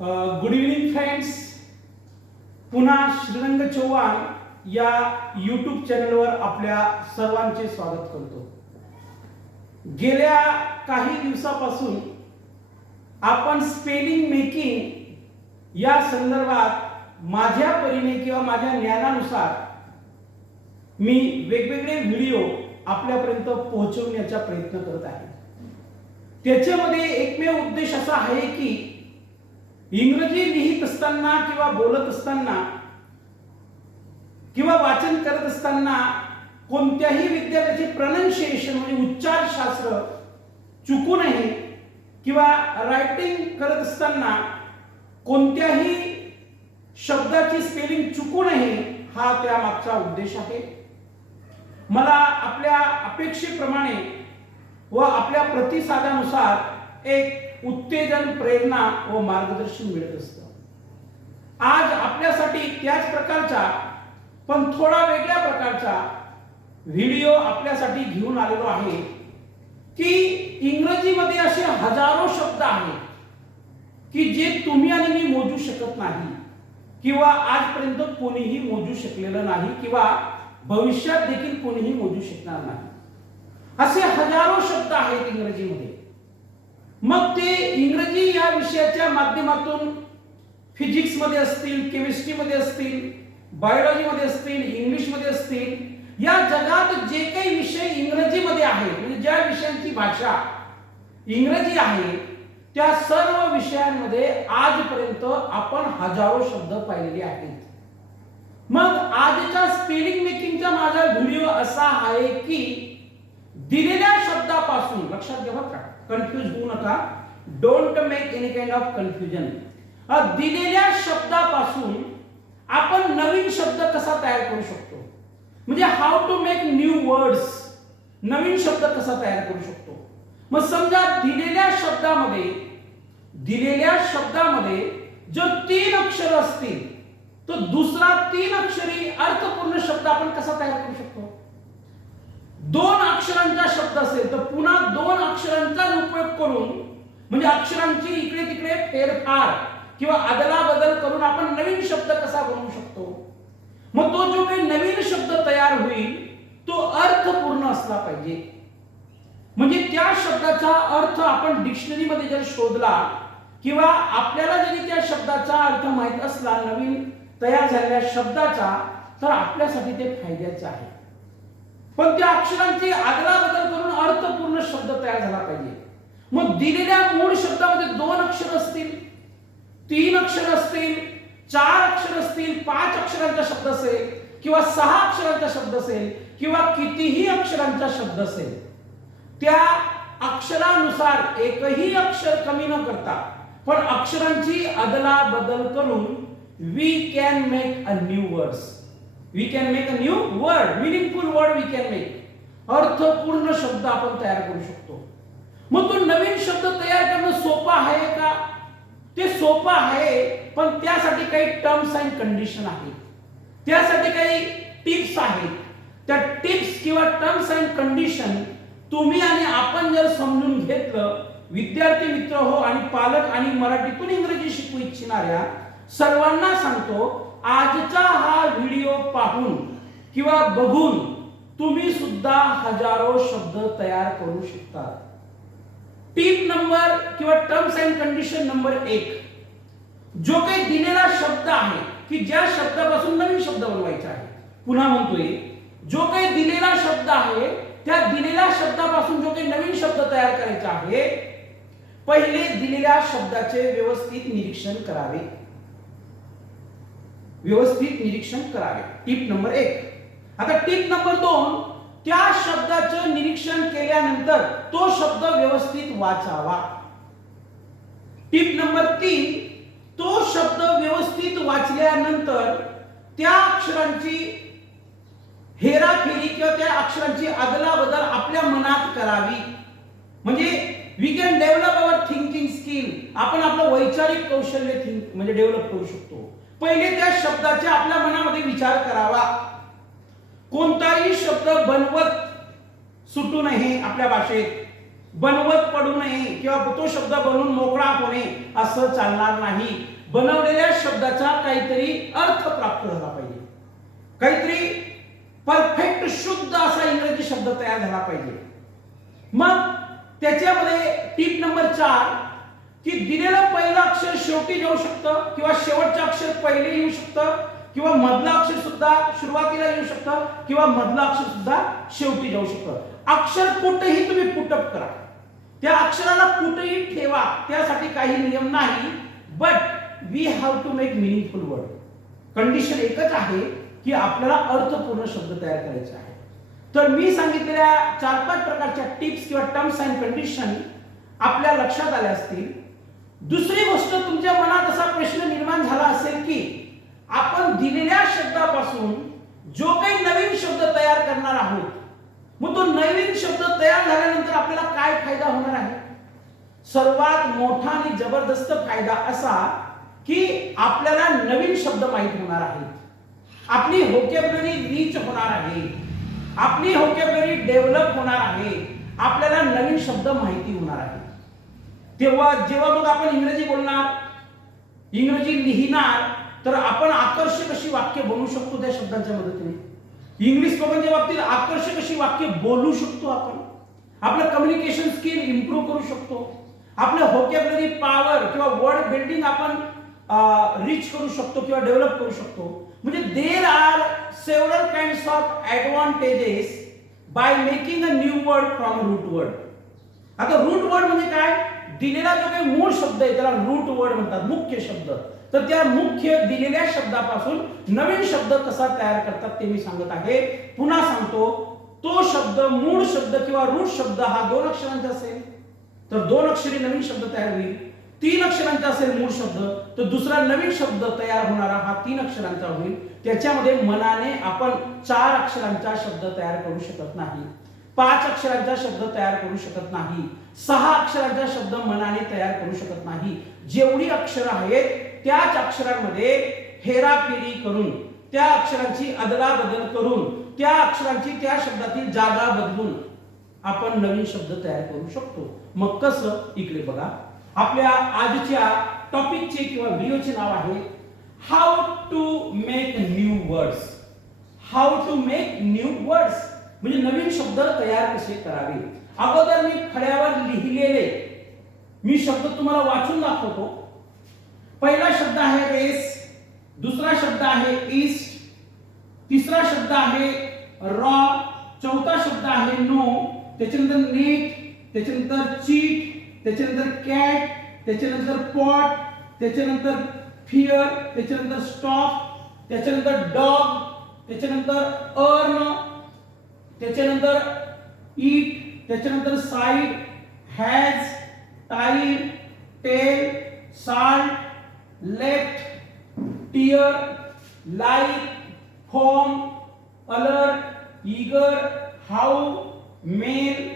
Good evening friends पुन्हा श्रीरंग चव्हाण या YouTube चॅनलवर आपल्या सर्वांचे स्वागत करतो. गेल्या काही दिवसापासून आपण स्पेलिंग मेकिंग या संदर्भात माझ्या परीने किंवा माझ्या ज्ञानानुसार मी वेगवेगळे व्हिडिओ आपल्यापर्यंत पोहोचवण्याचा प्रयत्न करत आहे. त्याच्यामध्ये एकमेव उद्देश असा आहे की इंग्रजी लिहित असताना किंवा बोलत असताना किंवा वाचन करत असताना कोणत्याही विद्यार्थ्याचे प्रनन्शिएशन म्हणजे उच्चार शास्त्र चुकू किंवा रायटिंग करत असताना कोणत्याही शब्दाची स्पेलिंग चुकू नये हा त्यामागचा उद्देश आहे. मला आपल्या अपेक्षेप्रमाणे व आपल्या प्रतिसादानुसार एक उत्तेजन प्रेरणा व मार्गदर्शन मिळत असतं. आज आपल्यासाठी त्याच प्रकारचा पण थोडा वेगळ्या प्रकारचा व्हिडिओ आपल्यासाठी घेऊन आलेलो आहे. की इंग्रजीमध्ये असे हजारो शब्द आहेत की जे तुम्ही आणि मी मोजू शकत नाही. किंवा आजपर्यंत कोणीही मोजू शकलेलं नाही किंवा भविष्यात देखील कोणीही मोजू शकणार नाही. असे हजारो शब्द आहेत इंग्रजीमध्ये. मग ते इंग्रजी या विषयाच्या माध्यमातून फिजिक्समध्ये असतील केमिस्ट्रीमध्ये असतील बायोलॉजीमध्ये असतील इंग्लिशमध्ये असतील या जगात जे काही विषय इंग्रजीमध्ये आहेत म्हणजे ज्या विषयांची भाषा इंग्रजी आहे त्या सर्व विषयांमध्ये आजपर्यंत आपण हजारो शब्द पाहिलेले आहेत. मग आजच्या स्पेलिंग मेकिंगचा माझा व्हिडिओ असा आहे की दिलेल्या शब्दापासून लक्षात घ्या का कन्फ्युज होऊ नका. Don't make any kind of confusion दिलेल्या शब्दापासून आपण नवीन शब्द कसा तयार करू शकतो? म्हणजे how to make new words नवीन शब्द कसा तयार करू शकतो? मग समजा दिलेल्या शब्दामध्ये दिलेल्या शब्दामध्ये जर तीन अक्षर असतील तर दुसरा तीन अक्षरी अर्थपूर्ण शब्द आपण कसा तयार करू शकतो? दोन अक्षरांचा शब्द असेल तर पुन्हा दोन अक्षरांचा उपयोग करून म्हणजे अक्षरांची इकडे तिकडे फेरफार किंवा अदला बदल करून आपण नवीन शब्द कसा बनवू शकतो? मग तो जो काही नवीन शब्द तयार होईल तो अर्थपूर्ण असला पाहिजे. म्हणजे त्या शब्दाचा अर्थ आपण डिक्शनरीमध्ये जर शोधला किंवा आपल्याला जरी त्या शब्दाचा अर्थ माहीत असला नवीन तयार झालेल्या शब्दाचा तर आपल्यासाठी ते फायद्याचे आहे. पण त्या अक्षरांची आदला बदल करून अर्थपूर्ण शब्द तयार झाला पाहिजे. मग दिलेल्या मूळ शब्दामध्ये दोन अक्षर असतील तीन अक्षर असतील चार अक्षर असतील पाच अक्षरांचा शब्द असेल किंवा सहा अक्षरांचा शब्द असेल किंवा कितीही अक्षरांचा शब्द असेल त्या अक्षरानुसार एकही अक्षर कमी न करता पण अक्षरांची अदला बदल करून we can make a new words we can make a new word meaningful word we can make अर्थपूर्ण शब्द आपण तयार करू शकतो. मग तो नवीन शब्द तयार करणं सोपं आहे का? ते सोपं आहे पण त्यासाठी काही टर्म्स अँड कंडिशन आहेत. त्यासाठी काही टिप्स आहेत. त्या टिप्स किंवा टर्म्स अँड कंडिशन तुम्ही आणि आपण जर समजून घेतलं विद्यार्थी मित्र हो आणि पालक आणि मराठीतून इंग्रजी शिकू इच्छिणाऱ्या सर्वांना सांगतो आजचा हा व्हिडिओ पाहून किंवा बघून तुम्ही सुद्धा हजारो शब्द तयार करू शकता. टीप नंबर किंवा टर्म्स अँड कंडिशन नंबर एक. जो काही दिलेला शब्द आहे की ज्या शब्दापासून नवीन शब्द बनवायचा आहे. पुन्हा म्हणतोय जो काही दिलेला शब्द आहे त्या दिलेल्या शब्दापासून जो काही नवीन शब्द तयार करायचा आहे पहिले दिलेल्या शब्दाचे व्यवस्थित निरीक्षण करावे. व्यवस्थित निरीक्षण करावे. टीप नंबर एक. आता टीप नंबर दोन त्या शब्दाचं निरीक्षण केल्यानंतर तो शब्द व्यवस्थित वाचावा. टीप नंबर तीन तो शब्द व्यवस्थित वाचल्यानंतर त्या अक्षरांची हेराफेरी किंवा त्या अक्षरांची अदला बदल आपल्या मनात करावी. म्हणजे we can develop our thinking skill आपण आपलं वैचारिक कौशल्य थिंक म्हणजे डेव्हलप करू शकतो. पहिले त्या शब्दाचे आपल्या मनामध्ये विचार करावा. कोणताही शब्द बनवत सुटू नये आपल्या भाषेत. बनवत पडू नये किंवा तो शब्द बनवून मोकळा होणे असं चालणार नाही. बनवलेल्या शब्दाचा काहीतरी अर्थ प्राप्त झाला पाहिजे. काहीतरी परफेक्ट शुद्ध असा इंग्रजी शब्द तयार झाला पाहिजे. मग त्याच्यामध्ये टीप नंबर चार की दिलेलं पहिलं अक्षर शेवटी जाऊ शकतं किंवा शेवटचं अक्षर पहिले येऊ शकतं किंवा मधलं अक्षर सुद्धा सुरुवातीला येऊ शकतं किंवा मधलं अक्षर सुद्धा शेवटी जाऊ शकतं. अक्षर कुठेही तुम्ही पुटअप करा. त्या अक्षराला कुठेही ठेवा त्यासाठी काही नियम नाही but we have to make meaningful word condition एकच आहे की आपल्याला अर्थपूर्ण शब्द तयार करायचे आहे तर मी सांगितलेल्या चार पाच प्रकारच्या टिप्स किंवा टर्म्स अँड कंडिशन आपल्या लक्षात आल्या असतील. दुसरी गोष्ट तुमच्या मनात असा प्रश्न निर्माण झाला असेल की आपण दिलेल्या शब्दापासून जो काही नवीन शब्द तयार करणार आहोत मग तो नवीन शब्द तयार झाल्यानंतर आपल्याला काय फायदा होणार आहे? सर्वात मोठा आणि जबरदस्त फायदा असा की आपल्याला नवीन शब्द माहीत होणार आहेत. आपली होकेबरी रीच होणार आहे. आपली होकेबरी डेव्हलप होणार आहे. आपल्याला नवीन शब्द माहिती होणार तेव्हा जेव्हा मग आपण इंग्रजी बोलणार इंग्रजी लिहिणार तर आपण आकर्षक अशी वाक्य बनवू शकतो त्या शब्दांच्या मदतीने. इंग्लिश स्पोकनच्या बाबतीत आकर्षक अशी वाक्य बोलू शकतो आपण आपलं कम्युनिकेशन स्किल इम्प्रूव्ह करू शकतो. आपलं होकॅबलरी पॉवर किंवा वर्ड बिल्डिंग आपण रिच करू शकतो किंवा डेव्हलप करू शकतो. म्हणजे there are several kind of advantages by making a new word from root word आता रूट वर्ड म्हणजे काय? दिलेला जो काही मूळ शब्द आहे त्याला रूट वर्ड म्हणतात मुख्य शब्द. तर त्या मुख्य दिलेल्या शब्दापासून नवीन शब्द कसा तयार करतात ते मी सांगत आहे. पुन्हा सांगतो तो शब्द मूळ शब्द किंवा रूट शब्द हा दोन अक्षरांचा असेल. तर दोन अक्षरी नवीन शब्द तयार होईल. तीन अक्षरांचा असेल मूळ शब्द तर दुसरा नवीन शब्द तयार होणारा हा तीन अक्षरांचा होईल. त्याच्यामध्ये मनाने आपण चार अक्षरांचा शब्द तयार करू शकत नाही. पाच अक्षरांचा शब्द तयार करू शकत नाही. सहा अक्षरांचा शब्द मनाने तयार करू शकत नाही. जेवढी अक्षर आहेत त्याच अक्षरांमध्ये हेराफेरी करून त्या अक्षरांची अदलाबदल करून त्या अक्षरांची त्या शब्दातील जागा बदलून आपण नवीन शब्द तयार करू शकतो. मग कसं? इकडे बघा. आपल्या आजच्या टॉपिकचे किंवा व्हिडिओचे नाव आहे how to make new words how to make new words म्हणजे नवीन शब्द तयार कसे करावे? अगोदर मी फळ्यावर लिहिलेले मी शब्द तुम्हाला वाचून दाखवतो. पहिला शब्द आहे रेस दुसरा शब्द आहे ईस्ट, तिसरा शब्द आहे रॉ, चौथा शब्द आहे नो, त्याच्यानंतर नीट, त्याच्यानंतर चीट, त्याच्यानंतर कॅट, त्याच्यानंतर पॉट, त्याच्यानंतर फिअर, त्याच्यानंतर स्टॉप, त्याच्यानंतर डॉग, त्याच्यानंतर अर्न त्याच्यानंतर ईट त्याच्यानंतर side has tile tale salt left tear like form alert eager how mail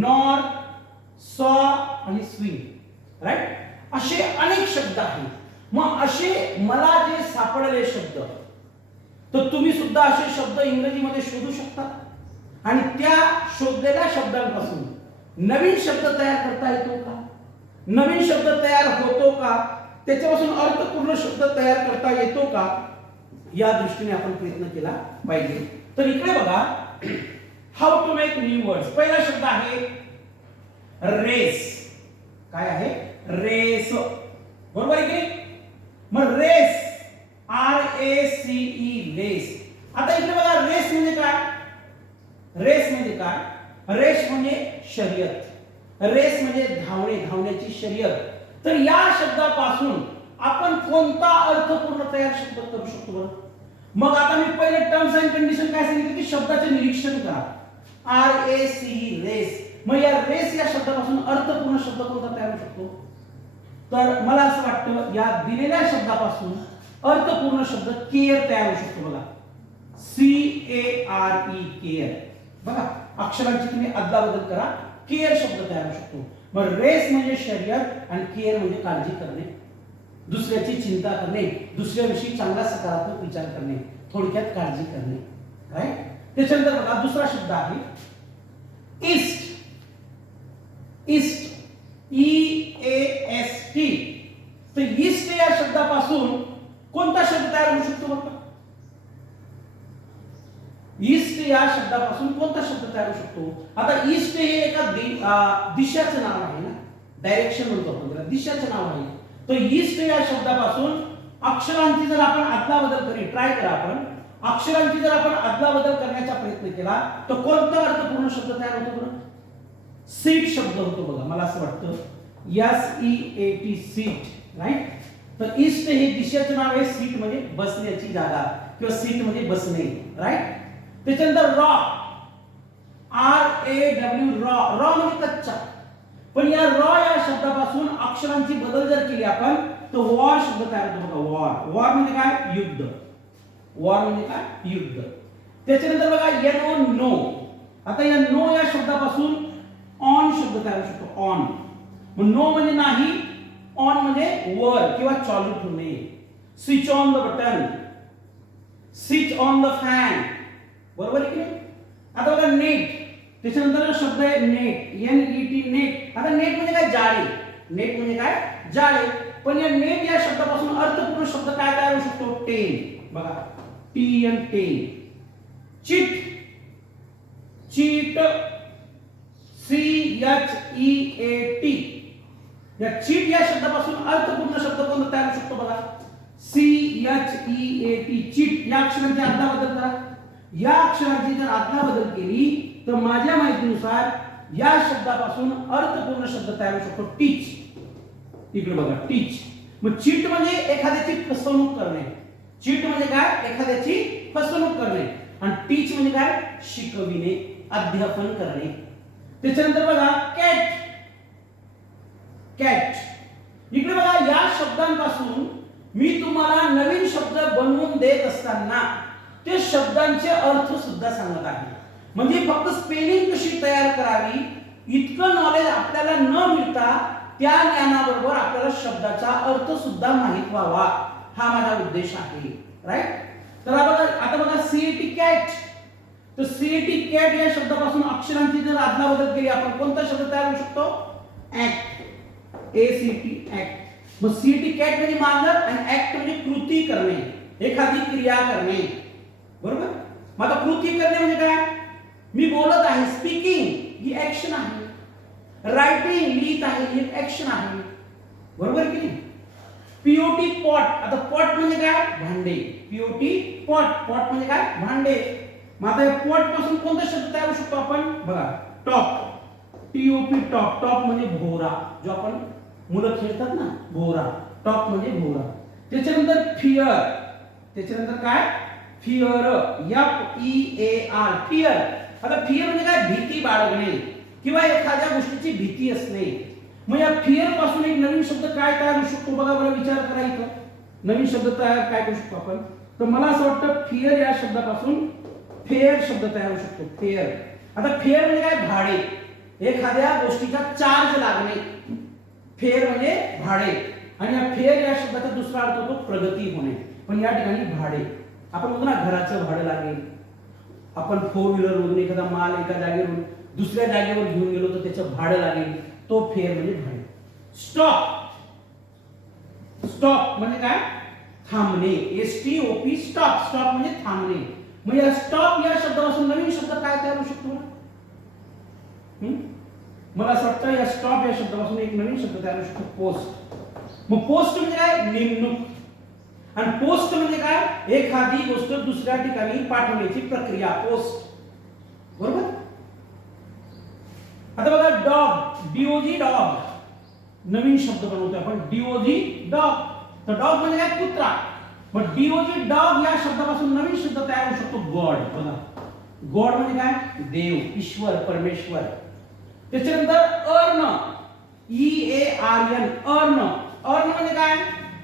north saw आणि स्विंग राईट असे अनेक शब्द आहेत. मग असे मला जे सापडले शब्द तर तुम्ही सुद्धा असे शब्द इंग्रजीमध्ये शोधू शकता. आणि त्या शोधलेल्या शब्दांपासून नवीन शब्द तयार करता येतो का? नवीन शब्द तयार होतो का? त्याच्यापासून अर्थपूर्ण शब्द तयार करता येतो का? या दृष्टीने आपण प्रयत्न केला पाहिजे. तर इकडे बघा. How to make new words पहिला शब्द आहे रेस. काय आहे? रेस. बरोबर आहे की मग race. R A C E race. आता इकडे बघा रेस म्हणजे काय? रेस म्हणजे काय? रेस म्हणजे शर्यत. रेस म्हणजे धावणे धावण्याची शर्यत. तर या शब्दापासून आपण कोणता अर्थपूर्ण तयार शब्द करू शकतो बरं? मग आता मी पहिले टर्म्स अँड कंडिशन काय सांगितलं की शब्दाचे निरीक्षण करा. आर ए सी रेस मग या रेस या शब्दापासून अर्थपूर्ण शब्द कोणता तयार होऊ शकतो? तर मला असं वाटतं या दिलेल्या शब्दापासून अर्थपूर्ण शब्द केअर तयार होऊ शकतो बघा. C A R E care. बघा अक्षरांची तुम्ही अदलाबदल करा केअर शब्द तयार होऊ शकतो. मग रेस म्हणजे शर्यत आणि केअर म्हणजे काळजी करणे. दुसऱ्याची चिंता करणे दुसऱ्याविषयी चांगला सकारात्मक विचार करणे थोडक्यात काळजी करणे. राईट त्याच्यानंतर बघा दुसरा शब्द आहे east east E A S T तर इस्ट या शब्दापासून कोणता शब्द तयार होऊ शकतो? बघा ईस्ट या शब्दापासून कोणता शब्द तयार होऊ शकतो? आता ईस्ट हे एका दिशाचं नाव आहे ना? डायरेक्शन म्हणतो आपण त्याला. दिशाचं नाव आहे. तर ईस्ट या शब्दापासून अक्षरांची जर आपण आदला बदल करी ट्राय करा आपण. अक्षरांची जर आपण आदला बदल करण्याचा प्रयत्न केला तर कोणता अर्थपूर्ण शब्द तयार होतो बरं? सीट शब्द होतो बघा. मला असं वाटतं. S E A T seat right तर ईस्ट हे दिशेचं नाव आहे सीट म्हणजे बसण्याची जागा किंवा सीट म्हणजे बसणे राईट त्याच्यानंतर raw R A W raw raw म्हणजे कच्चा. पण या रॉ या शब्दापासून अक्षरांची बदल जर केली आपण तर वॉर शब्द तयार होतो बघा वॉर वॉर म्हणजे काय? युद्ध. वॉर म्हणजे काय? युद्ध. त्याच्यानंतर बघा एन ओ नो आता या नो या शब्दापासून ऑन शब्द तयार होऊ शकतो ऑन मग नो म्हणजे नाही ऑन म्हणजे वर किंवा चालू ठेवणे. Switch on the button switch on the fan बरोबर आहे आता बघा नेट त्याच्यानंतर शब्द आहे net N E T net आता नेट म्हणजे काय? जाळे. नेट म्हणजे काय? जाळे. पण या नेट या शब्दापासून अर्थपूर्ण शब्द काय तयार होऊ शकतो? टेन बघा. T N ten cheat cheat C H E A T या चीट या शब्दापासून अर्थपूर्ण शब्द कोणता तयार होऊ शकतो बघा? C H E A T cheat या अक्षरांची आदला बदल करा या अक्षराची जर आज्ञा बदल केली तर माझ्या माहितीनुसार या शब्दापासून अर्थपूर्ण शब्द तयार होऊ शकतो टीच इकडे बघा टीच मग चीट म्हणजे एखाद्याची फसवणूक करणे. चीट म्हणजे काय? एखाद्याची फसवणूक करणे. आणि टीच म्हणजे काय? शिकविणे अध्यापन करणे. त्याच्यानंतर बघा कॅट कॅट इकडे बघा या शब्दांपासून मी तुम्हाला नवीन शब्द बनवून देत असताना ते शब्दांचे अर्थ सुद्धा सांगत आहे. म्हणजे फक्त स्पेलिंग कशी तयार करावी इतकं नॉलेज आपल्याला न मिळता त्या ज्ञानाबरोबर आपल्याला शब्दाचा अर्थ सुद्धा माहीत व्हावा हा माझा उद्देश आहे. राईट तर बघा आता बघा सीएटी कॅट तर सीएटी कॅट या शब्दापासून अक्षरांची जर आदला बदल केली आपण कोणता शब्द तयार होऊ शकतो? Act A C T act मग सी कॅट म्हणजे मांजर आणि ऍक्ट म्हणजे कृती करणे एखादी क्रिया करणे. बरोबर? मग आता कृती करणे म्हणजे काय? मी बोलत आहे स्पीकिंग ही ऍक्शन आहे. रायटिंग लिहित आहे, ही ऍक्शन आहे. बरोबर की नाही? पीओटी पॉट आता पॉट म्हणजे काय? भांडे. पीओटी पॉट पॉट म्हणजे काय? भांडे. मग आता पॉट पासून कोणता शब्द तयार होऊ शकतो आपण? बघा टॉप टीओपी टॉप टॉप म्हणजे भोवरा, जो आपण मुलं खेळतात ना, भोवरा. टॉप म्हणजे भोवरा. त्याच्यानंतर फिअर त्याच्यानंतर काय? Fear F E A R fear आता फिअर म्हणजे काय? भीती बाळगणे. किंवा एखाद्या गोष्टीची भीती असणे. मग या फिअरपासून एक नवीन शब्द काय तयार होऊ शकतो? बघा बरं विचार करा इथं. नवीन शब्द तयार काय करू शकतो आपण? तर मला असं वाटतं फिअर या शब्दापासून फेअर शब्द तयार होऊ शकतो. फेअर आता फेअर म्हणजे काय? भाडे. एखाद्या गोष्टीचा चार्ज लागणे. फेअर म्हणजे भाडे. आणि या फेअर या शब्दाचा दुसरा अर्थ होतो प्रगती होणे. पण या ठिकाणी भाडे. आपण म्हणतो ना घराचं भाडं लागेल. आपण फोर व्हीलरमधून एखादा माल एका जागेवरून दुसऱ्या जागेवर घेऊन गेलो तर त्याचं भाडं लागेल. तो फेअर म्हणजे भाडे. स्टॉप स्टॉप म्हणजे काय? थांबणे. S T O P stop stop म्हणजे थांबणे. मग या स्टॉप या शब्दापासून नवीन शब्द काय तयार होऊ शकतो हं? मला असं वाटतं या स्टॉप या शब्दापासून एक नवीन शब्द तयार होऊ शकतो. पोस्ट मग पोस्ट म्हणजे काय? नेमणूक आणि पोस्ट म्हणजे काय एखादी गोष्ट दुसऱ्या ठिकाणी पाठवण्याची प्रक्रिया, पोस्ट। बरोबर? आता बघा डॉग डीओजी डॉग। नवीन शब्द बनवतोय आपण डीओजी डॉग। तर डॉग म्हणजे काय? कुत्रा। मग डीओजी डॉग या शब्दापासून नवीन शब्द तयार होऊ शकतो, गॉड, बघा. गॉड म्हणजे काय? देव, ईश्वर, परमेश्वर. त्याच्यानंतर earn E A R N earn earn म्हणजे काय?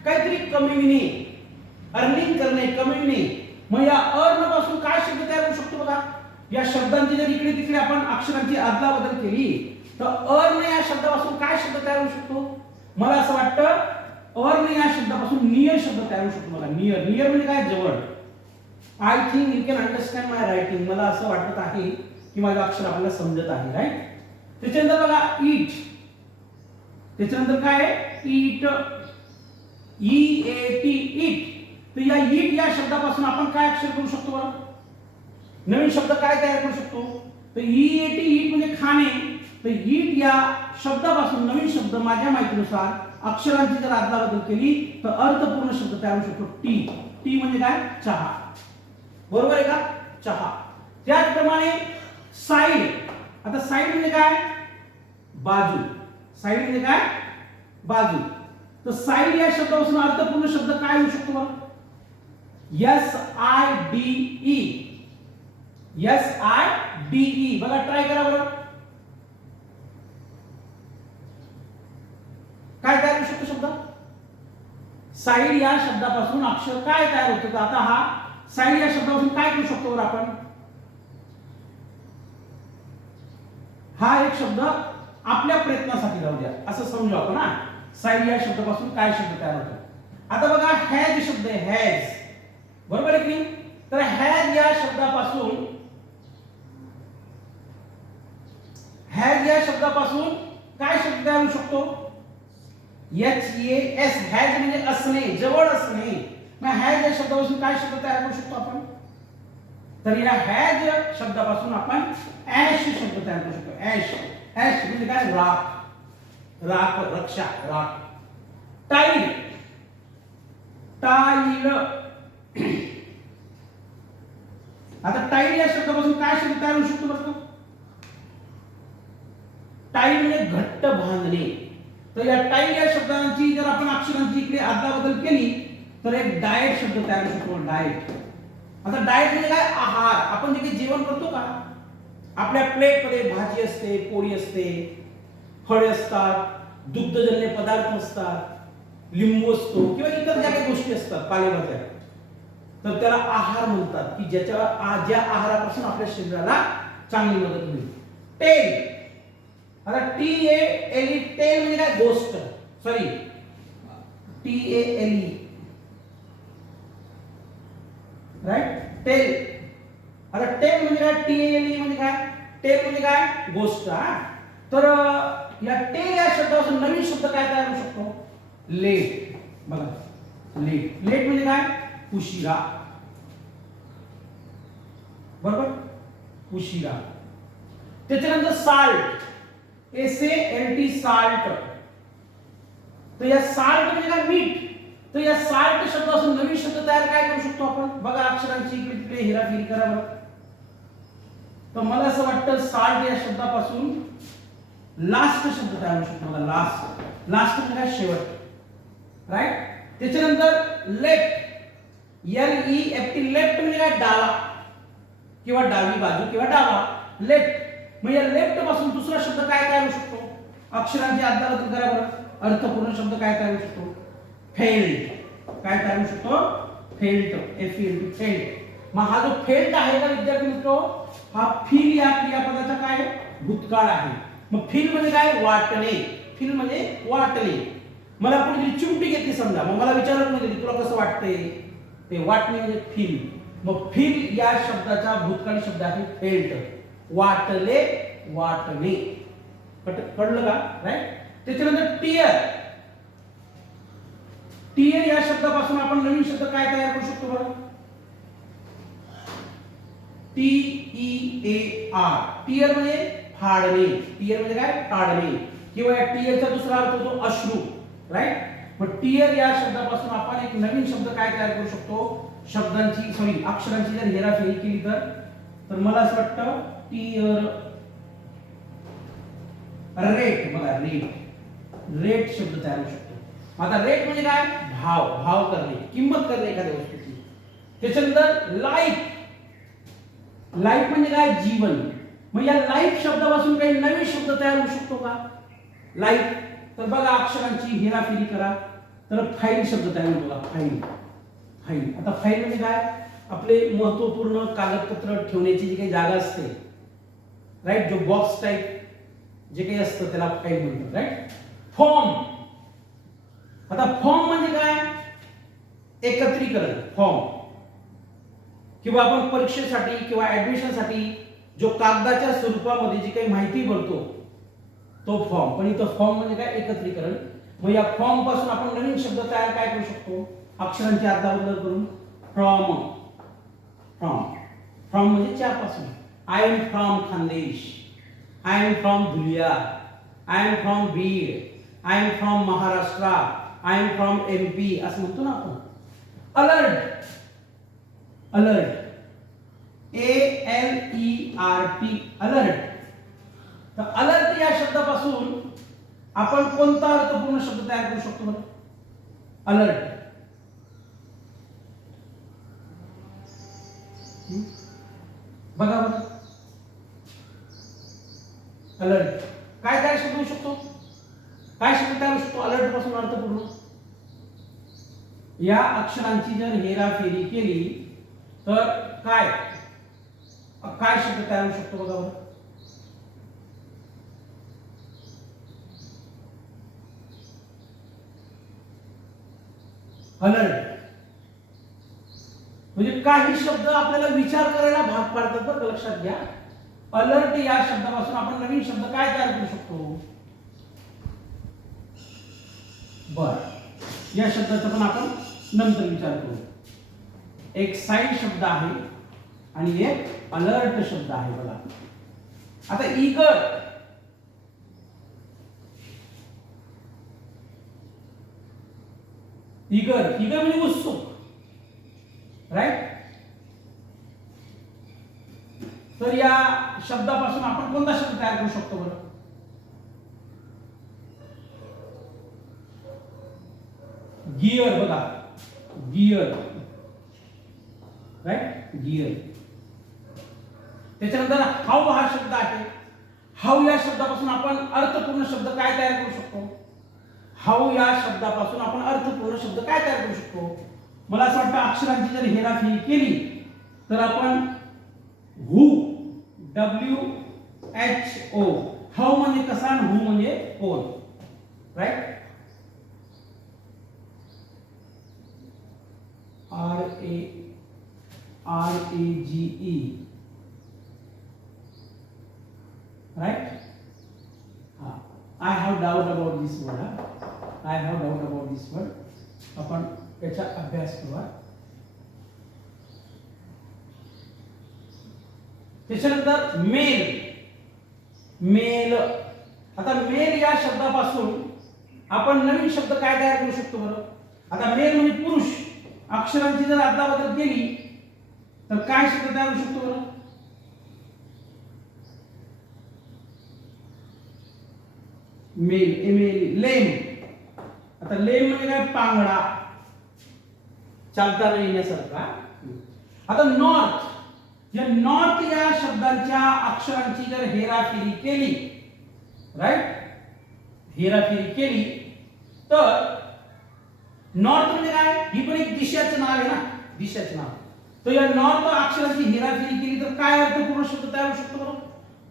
काहीतरी कमविणे अर्निंग करणे कमविणे. मग या अर्नपासून काय शब्द तयार होऊ शकतो बघा? या शब्दांची जर इकडे तिकडे आपण अक्षरांची अदला बदल केली तर अर्न या शब्दापासून काय शब्द तयार होऊ शकतो? मला असं वाटतं अर्न या शब्दापासून नियर शब्द तयार होऊ शकतो मला नियर. नियर म्हणजे काय? जवळ. I think you can understand my writing मला असं वाटत आहे की माझं अक्षर आपल्याला समजत आहे राईट त्याच्यानंतर बघा इट त्याच्यानंतर काय आहे? Eat E A T it तर या ईट या शब्दापासून आपण काय अक्षर करू शकतो बरं? नवीन शब्द काय तयार करू शकतो? तर ई ए टी ईट म्हणजे खाणे. तर ईट या शब्दापासून नवीन शब्द माझ्या माहितीनुसार अक्षरांची जर अदलाबदल केली तर अर्थपूर्ण शब्द तयार होऊ शकतो. टी. टी म्हणजे काय? चहा. बरोबर आहे का? चहा. त्याचप्रमाणे साईड आता साईड म्हणजे काय? बाजू. साईड म्हणजे काय? बाजू. तर साईड या शब्दापासून अर्थपूर्ण शब्द काय होऊ शकतो बरं? S I D S I D E try करा बरं काय तयार शब्द? साईड या शब्दापासून अक्षर काय तयार होतं? आता हा साईड या काय करू शकतो बरं आपण? हा एक शब्द आपण, हा. साईड या शब्दापासून काय शब्द तयार होतो? आता बघा हॅज शब्द हॅज बरोबर आहे की नाही? तर हॅज या शब्दापासून हॅज या शब्दापासून काय शब्द तयार शकतो? एच ए एस हॅज म्हणजे असणे जवळ असणे. मग हॅज या शब्दापासून काय शब्द तयार करू शकतो आपण? तर या हॅज शब्दापासून आपण ऍश शब्द तयार करू शकतो. ऍश ऍश म्हणजे काय? राख. राख रक्षा राख. टाईल. टाईल. आता टाईल या शब्दापासून काय शब्द तयार होऊ शकतो बघतो टाईड म्हणजे घट्ट बांधणे तर या टाईल या शब्दांची जर आपण अक्षरांची इकडे अदलाबदल केली तर एक डाएट शब्द तयार होऊ शकतो डाएट आता डाएट म्हणजे काय? आहार. आपण जे काही जेवण करतो का? आपल्या प्लेटमध्ये भाजी असते पोळी असते फळे असतात दुग्धजन्य पदार्थ असतात लिंबू असतो किंवा इतर ज्या काही गोष्टी असतात पालेभाज्या. तर त्याला आहार म्हणतात की ज्याच्या ज्या आहारापासून आपल्या शरीराला चांगली मदत मिळते. टेल आता T A L E tale म्हणजे काय? गोष्ट. Sorry T A L E. Right tale आता टेल म्हणजे काय? टी एल ई म्हणजे काय? टेल म्हणजे काय? गोष्ट हा. तर या टेल या शब्दापासून नवीन शब्द काय तयार होऊ शकतो? लेट. बघा. लेट. लेट म्हणजे काय? उशिरा. बरोबर? उशिरा. त्याच्यानंतर salt S A L T salt तर या साल्ट म्हणजे काय? मीठ. तर या साल्ट शब्दापासून नवीन शब्द तयार काय करू शकतो आपण? बघा अक्षरांची इकडे तिकडे हेराफेरी करा बरं. तर मला असं वाटतं साल्ट या शब्दापासून लास्ट शब्द तयार होऊ शकतो. मला लास्ट लास्ट म्हणजे काय? शेवट. राईट त्याच्यानंतर left L E F T left म्हणजे काय? डावा. किंवा डावी बाजू किंवा डावा. लेफ्ट मग या लेफ्टपासून दुसरा शब्द काय काय होऊ शकतो? अक्षरांची अदलाबदल करा बरं. अर्थपूर्ण शब्द काय काय होऊ शकतो? फेल्ड काय काय होऊ शकतो? Felt F L T felt मग हा जो फेल्ड आहे का विद्यार्थी मित्र हा फील या क्रियापदाचा काय? भूतकाळ आहे. मग फील म्हणजे काय? वाटणे. फील म्हणजे वाटणे. मला कोणीतरी चिमटी घेतली समजा. मग मला विचारत नाही तुला कसं वाटतंय? ते वाटणे म्हणजे फील. मग फील या शब्दाचा भूतकाळी शब्द आहे फेल्ट वाटले वाटणे. कळलं का? राईट त्याच्यानंतर टियर टियर या शब्दापासून आपण नवीन शब्द काय तयार करू शकतो बरं? T E A R tear म्हणजे फाडणे. टियर म्हणजे काय? फाडणे. किंवा या टियरचा दुसरा अर्थ होतो अश्रू. राईट मग टियर या शब्दापासून आपण एक नवीन शब्द काय तयार करू शकतो? शब्दांची सॉरी अक्षरांची जर हेराफेरी केली तर? तर मला असं वाटतं टियर रेट बघा रेट रेट शब्द तयार होऊ शकतो. आता रेट म्हणजे काय? भाव. भाव करणे. किंमत करणे एखाद्या गोष्टीची त्याच्यानंतर लाईफ लाईफ म्हणजे काय? जीवन. मग या लाईफ शब्दापासून काही नवीन शब्द तयार होऊ शकतो का? लाईफ तर बघा अक्षरांची हेराफेरी करा. तर फाईल शब्द तयार बघा फाईल फाईल आता फाईल म्हणजे काय? आपले महत्त्वपूर्ण कागदपत्र ठेवण्याची जी काही जागा असते राईट जो बॉक्स टाईप जे काही असतं त्याला फाईल म्हणतात राईट फॉर्म आता फॉर्म म्हणजे काय? एकत्रीकरण फॉर्म किंवा आपण परीक्षेसाठी किंवा ऍडमिशनसाठी जो कागदाच्या स्वरूपामध्ये जी काही माहिती भरतो तो फॉर्म पण इथं फॉर्म म्हणजे काय? एकत्रीकरण. मग या फॉर्मपासून आपण नवीन शब्द तयार काय करू शकतो? अक्षरांची अदलाबदल करून. फ्रॉम फ्रॉम फ्रॉम म्हणजे च्यापासून I am from Khandesh. I am from Dhulia. I am from Beed I am from Maharashtra. I am from M P असं म्हणतो ना आपण. Alert alert A L E R T alert तर alert या शब्दापासून आपण कोणता अर्थपूर्ण शब्द तयार करू शकतो बरं? अलर्ट. बघा बरं. अलर्ट. काय काय शब्द होऊ शकतो? काय शब्द तयार शकतो? अलर्टपासून अर्थपूर्ण. या अक्षरांची जर हेराफेरी केली तर काय? काय शब्द तयार होऊ शकतो बघा बरं? अलर्ट म्हणजे काही शब्द आपल्याला विचार करायला भाग पाडतात बरं लक्षात घ्या. अलर्ट या शब्दापासून आपण नवीन शब्द काय तयार करू शकतो? बर. या शब्दाचा पण आपण नंतर विचार करू. एक साईड शब्द आहे आणि एक अलर्ट शब्द आहे बघा. आता इगड इगर इगर म्हणजे उत्सुक राईट तर या शब्दापासून आपण कोणता शब्द तयार करू शकतो बरं? गिअर बघा. गिअर राईट गिअर त्याच्यानंतर हाव हा शब्द आहे. हाव या शब्दापासून आपण अर्थपूर्ण शब्द काय तयार करू शकतो? हाऊ या शब्दापासून आपण अर्थपूर्ण शब्द काय तयार करू शकतो? मला असं वाटतं अक्षरांची जर हेराफेरी केली तर आपण who W H O how म्हणजे कसा आणि हु म्हणजे कोण? Right R A R A G E right I have doubt about this word I have doubt about this word आपण त्याचा अभ्यास करूया त्याच्यानंतर मेल. मेल. आता मेल या शब्दापासून आपण नवीन शब्द काय तयार करू शकतो बरं? आता मेल म्हणजे पुरुष. अक्षरांची जर अदलाबदल केली तर काय शब्द तयार होऊ शकतो बरं? Mail M L lame. आता लेम म्हणजे काय? पांगडा. चालता येण्यासारखा. आता नॉर्थ. या नॉर्थ या शब्दांच्या अक्षरांची जर हेराफेरी केली राईट हेराफेरी केली तर नॉर्थ म्हणजे काय? ही पण एक दिशाचं नाव आहे ना. दिशाचं नाव. तर या नॉर्थ अक्षरांची हेराफेरी केली तर काय अर्थपूर्ण शब्द तयार होऊ शकतो बरोबर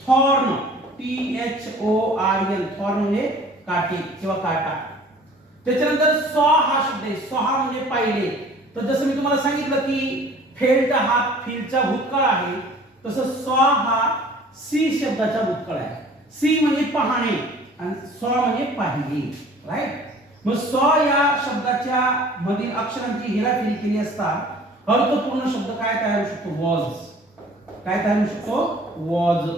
thorn. T H O R N thorn म्हणजे काठी किंवा काटा. त्याच्यानंतर सॉ हा शब्द आहे. सॉहा म्हणजे पाहिले तर जसं मी तुम्हाला सांगितलं की फेल्ट हा फीलचा भूतकाळ आहे तसं सॉ हा सी शब्दाचा भूतकाळ आहे. सी म्हणजे पाहणे आणि सॉ म्हणजे पाहिली. राईट मग सॉ या शब्दाच्या मधील अक्षरांची हेराफेरी केली असता अर्थपूर्ण शब्द काय तयार होऊ शकतो? वॉज. काय तयार होऊ शकतो? वॉज.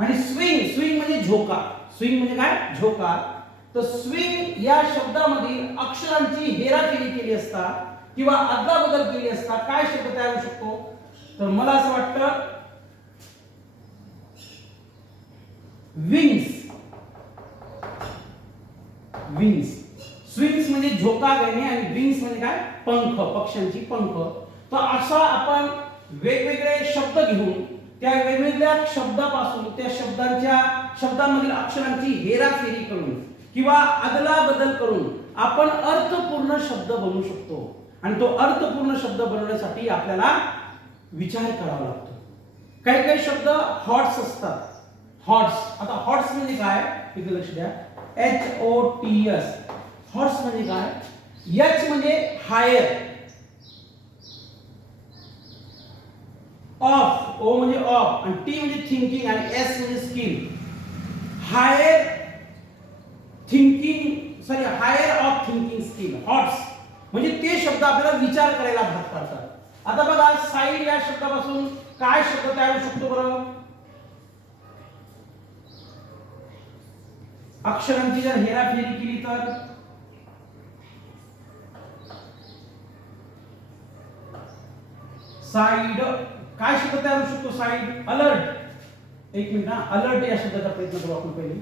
आणि स्विंग स्विंग म्हणजे झोका. स्विंग म्हणजे काय? झोका. तर स्विंग या शब्दामधील अक्षरांची हेराफेरी केली असता किंवा अदलाबदल केली असता काय शब्द तयार होऊ शकतो? तर मला असं वाटतं विंग्स विंग्स स्विंग्स म्हणजे झोका घेणे आणि विंग्स म्हणजे काय? पंख पक्ष्यांची पंख. तर असा आपण वेगवेगळे शब्द घेऊन त्या वेगवेगळ्या शब्दापासून त्या शब्दांच्या शब्दांमधील अक्षरांची हेराफेरी करून किंवा अदलाबदल करून आपण अर्थपूर्ण शब्द बनवू शकतो. आणि तो अर्थपूर्ण शब्द बनवण्यासाठी आपल्याला विचार करावा लागतो. काही काही शब्द हॉट्स असतात. हॉट्स. आता हॉट्स म्हणजे काय? तिथे लक्ष द्या. H O T S HOTS म्हणजे काय? एच म्हणजे हायर. ऑफ ओ म्हणजे ऑफ आणि टी म्हणजे थिंकिंग आणि एस म्हणजे skill higher thinking sorry higher of thinking skill HOTS म्हणजे ते शब्द आपल्याला विचार करायला भाग पाडतात. आता बघा साईड या शब्दापासून काय शब्द तयार होऊ शकतो बरं? अक्षरांची जर हेराफेरी केली तर? साईड काय शब्द तयार होऊ शकतो साईड अलर्ट एक मिनिट, हा. अलर्ट या शब्दाचा प्रयत्न करू आपण पहिले.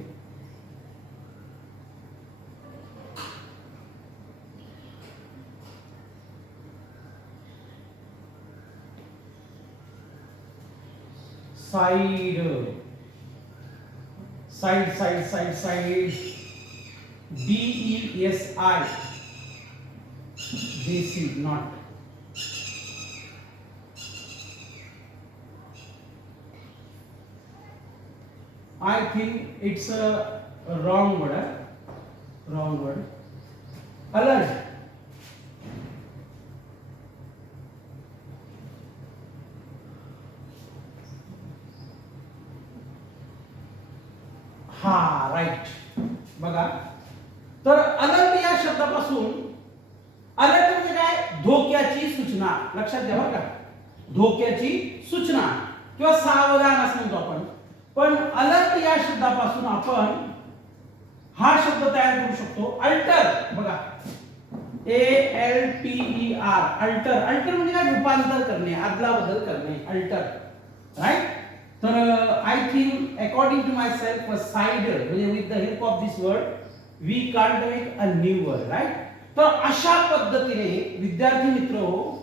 Side side side side side D E S I J C not I think it's a wrong word. eh? Wrong word. Alert. Alter alter म्हणजे काय? रूपांतर करणे आदला बदल करणे अल्टर राईट तर I think according to my self side म्हणजे with the help of this word we can't make a new word right तर अशा पद्धतीने विद्यार्थी मित्र हो,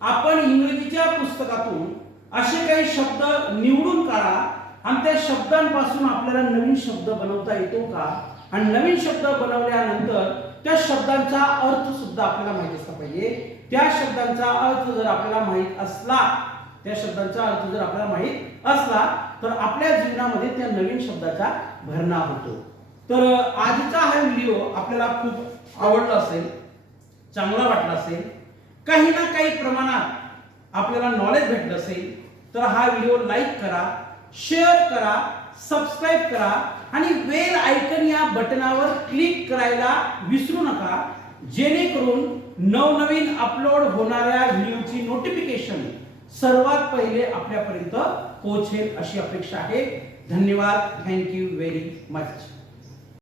आपण इंग्रजीच्या पुस्तकातून असे काही शब्द निवडून काढा आणि त्या शब्दांपासून आपल्याला नवीन शब्द बनवता येतो का? आणि नवीन शब्द बनवल्यानंतर त्या शब्दांचा अर्थ सुद्धा आपल्याला माहिती असला पाहिजे. त्या शब्दांचा अर्थ जर आपल्याला माहीत असला त्या शब्दांचा अर्थ जर आपल्याला माहीत असला तर आपल्या जीवनामध्ये त्या नवीन शब्दाचा भरणा होतो. तर आजचा हा व्हिडिओ आपल्याला खूप आवडला असेल चांगला वाटला असेल काही ना काही प्रमाणात आपल्याला नॉलेज भेटलं असेल तर हा व्हिडिओ लाईक करा शेअर करा सबस्क्राईब करा आणि वेल आयकन या बटनावर क्लिक करायला विसरू नका जेणेकरून नवनवीन अपलोड होणाऱ्या व्हिडिओची नोटिफिकेशन सर्वात पहिले आपल्यापर्यंत पोहोचेल अशी अपेक्षा आहे. धन्यवाद. Thank you very much